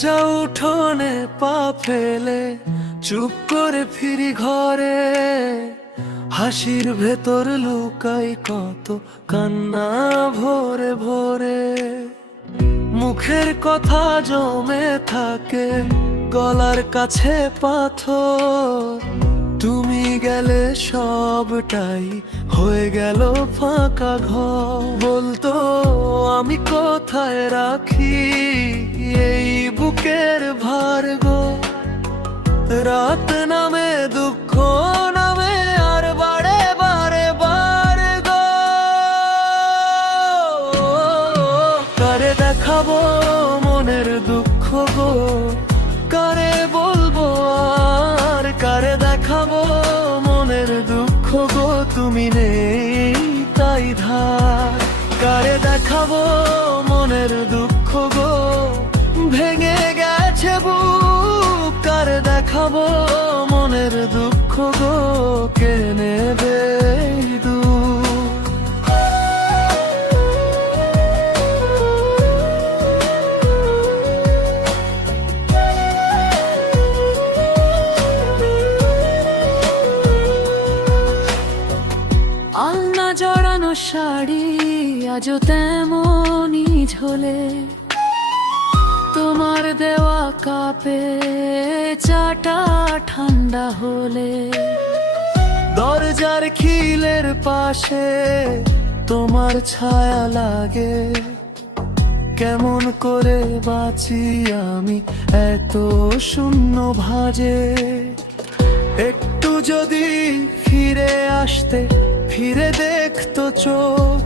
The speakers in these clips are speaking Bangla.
ভেজা উঠোনে পা ফেলে চুপ করে ফিরি ঘরে, হাসির ভেতর লুকাই কত কান্না ভোরে ভোরে। মুখের কথা জমে থাকে গলার কাছে পাথর, তুমি গেলে সবটাই হয়ে গেল ফাঁকা ঘর। বলতো আমি কোথায় রাখি এই বুকের ভার গো, রাত নামে দুঃখ নামে আর বাড়ে বারে বারে গো। কারে দেখাবো মনের দুঃখ গো, কারে বলবো আর কারে দেখাবো মনের দুঃখ গো, তুমি নেই তাই ধার। কারে দেখাবো মনের দুঃখ গো, ভেঙে গেছে বুক, কারে দেখাবো মনের দুঃখ গো, কে নেবে দুঃখ। আলনা জড়ানো শাড়ি আজও তেমনই ঝোলে, তোমার দেওয়া কাপে চাটা ঠান্ডা হলে। দরজার খিলের পাশে তোমার ছায়া লাগে, কেমন করে বাঁচি আমি এত শূন্য ভাজে। একটু যদি ফিরে আসতে, ফিরে দেখতো চোখ,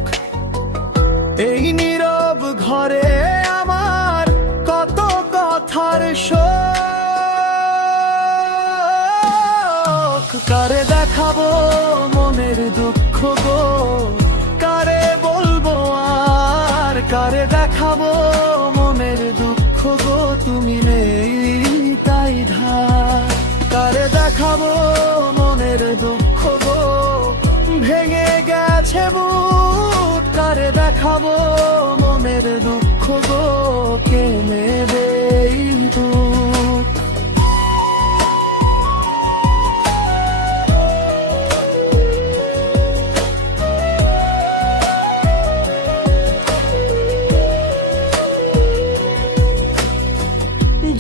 এই নীরব ঘরে আমার কত কথার শোক। কারে দেখাবো মনের দুঃখ গো, কারে বলবো আর কারে দেখাবো মনের দুঃখ গো, তুমি নেই তাই ধার। কারে দেখাবো মনের দুঃখ গো, ভেঙে গেছে বুক, কারে দেখাবো মনের দুঃখ গো, কে নেবে দুঃখ।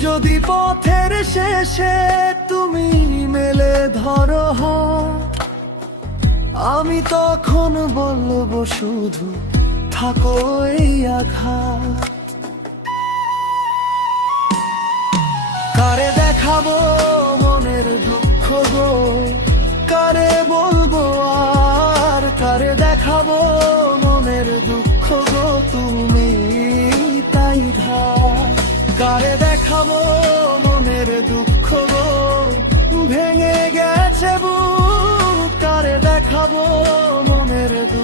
যদি পথের শেষে তুমি মেলে ধরো হাত, আমি তখন বলবো শুধু থাকো এই আঘাত। কারে দেখাবো মনের দুঃখ গো, কারে বলবো আর কারে দেখাবো মনের দুঃখ গো, তুমি তাই ধার। কারে দেখাবো মনের দুঃখ গো, ভেঙে গেছে বুক, কারে দেখাবো মনের দুঃখ।